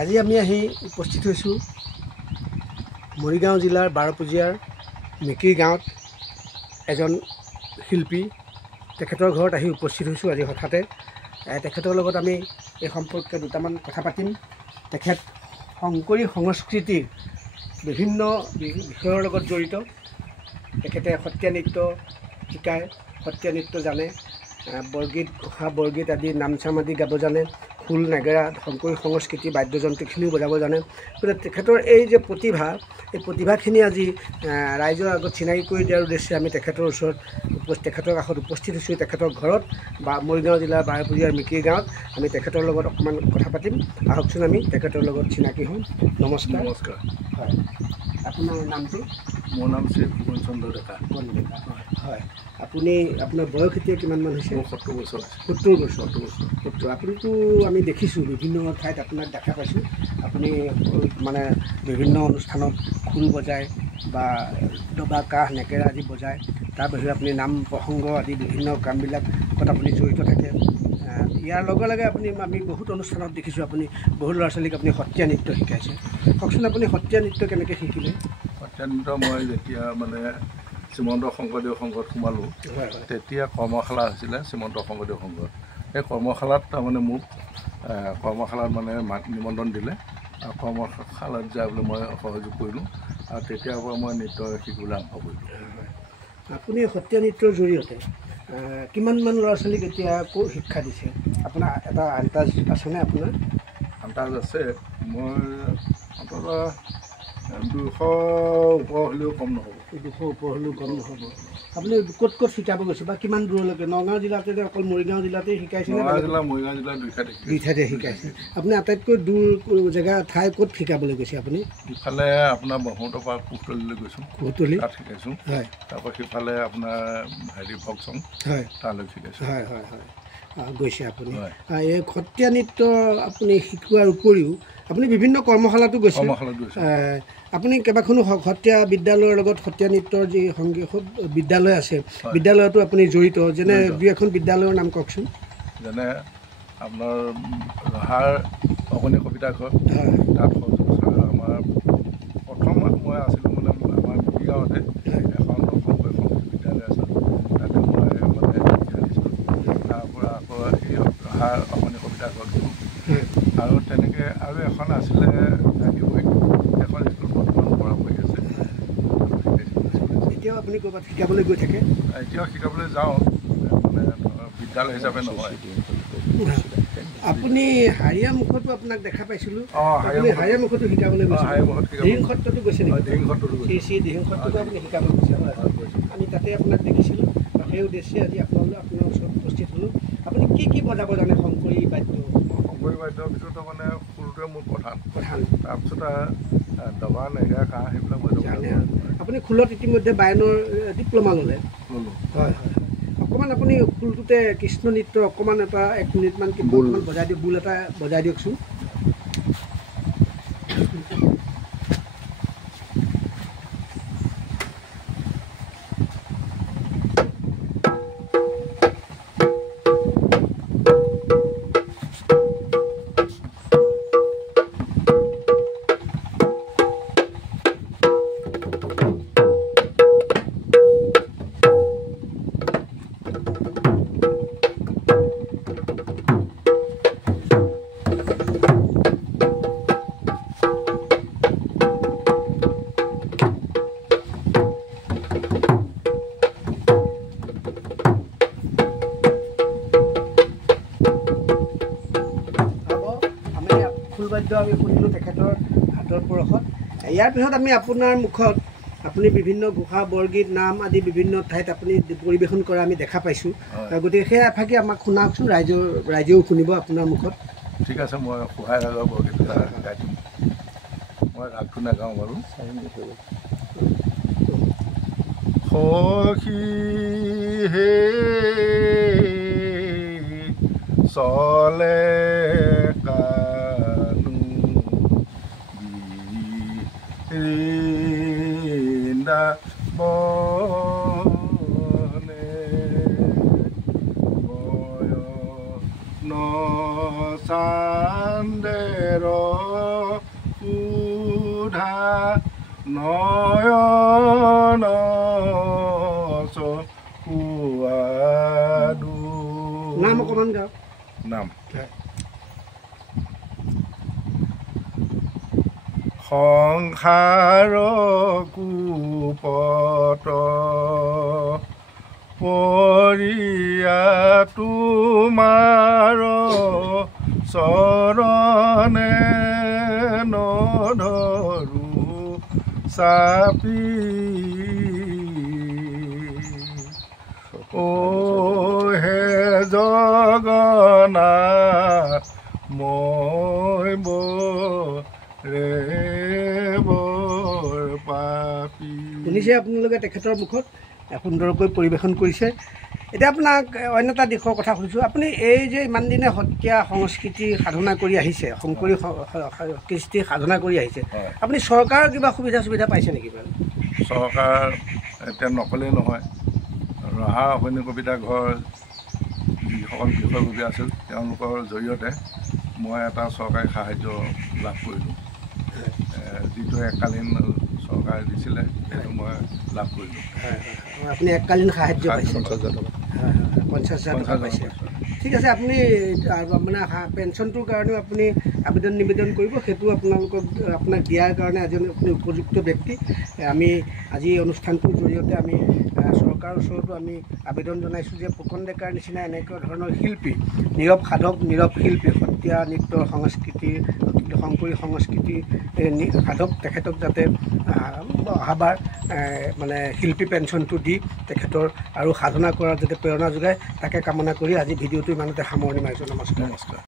আজি আমি আহি উপস্থিত হৈছোঁ মৰিগাঁও জিলাৰ বাৰপুজীয়াৰ মেকিৰ গাঁৱত এজন শিল্পী তেখেতৰ ঘৰত আহি উপস্থিত হৈছোঁ আজি হঠাতে তেখেতৰ লগত আমি এই সম্পৰ্কে দুটামান কথা পাতিম। তেখেত শংকৰী সংস্কৃতিৰ বিভিন্ন বিষয়ৰ লগত জড়িত। তেখেতে সত্ৰীয়া নৃত্য শিকায়, সত্ৰীয়া নৃত্য জানে, বৰগীত ঘোষা বৰগীত আদি নাম চাম আদি গাব জানে, খোল নেগেৰা শংকৰী সংস্কৃতি বাদ্যযন্ত্ৰখিনিও বজাব জানে। গতিকে তেখেতৰ এই যে প্ৰতিভা, এই প্ৰতিভাখিনি আজি ৰাইজৰ আগত চিনাকি কৰি দিয়াৰ উদ্দেশ্যে আমি তেখেতৰ ওচৰত তেখেতৰ কাষত উপস্থিত হৈছোঁ, তেখেতৰ ঘৰত বা মৰিগাঁও জিলাৰ বাৰপুজীয়াৰ মিকিৰ গাঁৱত। আমি তেখেতৰ লগত অকণমান কথা পাতিম, আহকচোন আমি তেখেতৰ লগত চিনাকি হ'ম। নমস্কাৰ। নমস্কাৰ। হয়, আপোনাৰ নামটো? মোৰ নাম শ্ৰী ফুকন চন্দ্ৰ ডেকা। হয়, আপুনি আপোনাৰ বয়স এতিয়া কিমানমান হৈছে? মোৰ 70 বছৰ আছে। 70 বছৰ। আপুনিতো আমি দেখিছোঁ বিভিন্ন ঠাইত আপোনাক দেখা পাইছোঁ। আপুনি মানে বিভিন্ন অনুষ্ঠানত খোল বজায় বা দবা কাঁহ নেকেৰা আদি বজায়। তাৰ বাহিৰে আপুনি নাম প্ৰসংগ আদি বিভিন্ন কামবিলাকত আপুনি জড়িত থাকে। ইয়াৰ লগে লগে আমি বহুত অনুষ্ঠানত দেখিছোঁ আপুনি বহুত ল'ৰা ছোৱালীক আপুনি সত্ৰীয়া নৃত্য শিকাইছে। কওকচোন আপুনি সত্ৰীয়া নৃত্য কেনেকৈ শিকিলে? সত্ৰীয়া নৃত্য মই যেতিয়া মানে শ্ৰীমন্ত শংকৰদেৱ সংঘত সোমালোঁ, তেতিয়া কৰ্মশালা হৈছিলে শ্ৰীমন্ত শংকৰদেৱ সংঘত। সেই কৰ্মশালাত তাৰমানে মোক কৰ্মশালাত মানে নিমন্ত্ৰণ দিলে আৰু কৰ্মশালাত যাবলৈ মই সহযোগ কৰিলোঁ আৰু তেতিয়াৰ পৰা মই নৃত্য শিকিবলৈ আৰম্ভ কৰিলোঁ। আপুনি সত্ৰীয়া নৃত্যৰ জৰিয়তে কিমানমান ল'ৰা ছোৱালীক এতিয়া শিক্ষা দিছে? আপোনাৰ এটা আন্দাজ আছেনে? আপোনাৰ আন্দাজ আছে, মই অন্ততঃ 200 ওপৰ হ'লেও কম নহ'ব। 200 ওপৰ হ'লেও কম নহ'ব। আপুনি ক'ত ক'ত শিকাব গৈছে বা কিমান দূৰলৈকে? নগাঁও জিলাতে অকল মৰিগাঁও জিলাতে শিকাইছে? নগাঁও জিলা মৰিগাঁও জিলা দুই ঠাইতে শিকাইছে। আপুনি আটাইতকৈ দূৰ ঠাই ক'ত শিকাবলৈ গৈছে আপুনি? ইফালে আপোনাৰ ব্ৰহ্মপুত্ৰৰ পৰা কুহতলীলৈ গৈছোঁ, তাত শিকাইছোঁ। হয়, তাৰপৰা সিফালে আপোনাৰ ভকচং, হয়, তালৈ শিকাইছোঁ। হয় হয় হয় গৈছে আপুনি। এই সত্ৰীয়া নৃত্য আপুনি শিকোৱাৰ উপৰিও আপুনি বিভিন্ন কৰ্মশালাতো গৈছে। আপুনি কেইবাখনো সত্ৰীয়া বিদ্যালয়ৰ লগত সত্ৰীয়া নৃত্যৰ যি বিদ্যালয় আছে, বিদ্যালয়তো আপুনি জড়িত। যেনে দুই এখন বিদ্যালয়ৰ নাম কওকচোন। যেনে আপোনাৰ ৰহাৰ অগণি কবিতা ঘৰ, তাত আমাৰ প্ৰথম মই আছিলোঁ মানে আমাৰ মিকিৰ গাঁৱতে এখন শংকৰী সংস্কৃত বিদ্যালয় আছিল, তাতে মই মানে শিক্ষা দিছিলোঁ। তাৰপৰা আকৌ এই ৰহাৰ অগণি কবিতা ঘৰ গ'লোঁ আৰু তেনেকৈ আৰু এখন আছিলে ডিগবৈত, এখন স্কুল বৰ্তমান পৰা হৈ আছে। এতিয়াও আপুনি ক'ৰবাত শিকাবলৈ গৈ থাকে? এতিয়াও শিকাবলৈ যাওঁ, মানে বিদ্যালয় হিচাপে নহয়। আপুনি হাৰিয়া মুখতো আপোনাক দেখা পাইছিলোঁ। হাৰিয়া মুখতো শিকাবলৈ গৈছে? দিহিং সত্ৰতো গৈছে নেকি? দিহিং সত্ৰতো আপুনি শিকাবলৈ গৈছে? আমি তাতে আপোনাক দেখিছিলোঁ। সেই উদ্দেশ্যে আজি আপোনাৰ ওচৰত উপস্থিত হ'লোঁ। আপুনি কি বজাব জানে শংকৰী বাদ্য? শংকৰী বাদ্যৰ ভিতৰত মানে খোলটোৱে মোৰ প্ৰধান। তাৰপিছত দবা নেগেৰা কাঁহ সেইবিলাক বজাব জানে। আপুনি খোলত ইতিমধ্যে বায়নৰ ডিপ্ল'মা ল'লে? ল'লোঁ। হয় হয়। অকণমান আপুনি খোলটোতে কৃষ্ণ নৃত্য অকণমান এটা 1 মিনিটমান বজাই দিয়ক, বুল এটা বজাই দিয়কচোন। আমি শুনিলোঁ তেখেতৰ হাতৰ পৰশত। ইয়াৰ পিছত আমি আপোনাৰ মুখত আপুনি বিভিন্ন ঘোষা বৰগীত নাম আদি বিভিন্ন ঠাইত আপুনি পৰিৱেশন কৰা আমি দেখা পাইছোঁ। গতিকে সেই এফাকি আমাক শুনাওকচোন, ৰাইজেও শুনিব আপোনাৰ মুখত। ঠিক আছে, মই সহায় ৰাগৰ বৰগীত গাই দিম। মই ৰাগটো নাগাওঁ বাৰু। সখী হে চলে বনে বয় ন চান্দেৰ নয়ন চকুৱাদু। নাম অকণমান গাওক। নাম সংসাৰ কুপত পৰিয়া তোমাৰ চৰণে নধৰো চাপি। অ হে জগন্নাথ মই ৰে বৰ পাপী। শুনিছে আপোনালোকে তেখেতৰ মুখত সুন্দৰকৈ পৰিৱেশন কৰিছে। এতিয়া আপোনাক অন্য এটা দিশৰ কথা সুধিছোঁ। আপুনি এই যে ইমান দিনে সত্ৰীয়া সংস্কৃতি সাধনা কৰি আহিছে, শংকৰী কৃষ্টি সাধনা কৰি আহিছে, আপুনি চৰকাৰৰ কিবা সুবিধা পাইছে নেকি বাৰু? চৰকাৰ এতিয়া নকলেই নহয়। ৰহা অসমীয়া কবিতা ঘৰ যিসকল বিষয়ববী আছিল তেওঁলোকৰ জৰিয়তে মই এটা চৰকাৰী সাহাৰ্য লাভ কৰিলোঁ। যিটো এককালীন চৰকাৰে দিছিলে সেইটো মই লাভ কৰিলোঁ। আপুনি এককালীন সাহাৰ্য পাইছে? 50,000 টকা পাইছে। ঠিক আছে, আপুনি মানে পেঞ্চনটোৰ কাৰণেও আপুনি আবেদন নিবেদন কৰিব। সেইটো আপোনাক দিয়াৰ কাৰণে আজি আপুনি উপযুক্ত ব্যক্তি। আমি আজি এই অনুষ্ঠানটোৰ জৰিয়তে আমি চৰকাৰৰ ওচৰতো আমি আবেদন জনাইছোঁ যে ফুকন ডেকাৰ নিচিনা এনেকুৱা ধৰণৰ শিল্পী, নীৰৱ সাধক, নীৰৱ শিল্পী, সত্ৰীয়া নৃত্যৰ সংস্কৃতিৰ, শংকৰী সংস্কৃতিৰ সাধক, তেখেতক যাতে অহাবাৰ মানে শিল্পী পেঞ্চনটো দি তেখেতৰ আৰু সাধনা কৰাৰ যাতে প্ৰেৰণা যোগায় তাকে কামনা কৰি আজি ভিডিঅ'টো ইমানতে সামৰণি মাৰিছোঁ। নমস্কাৰ।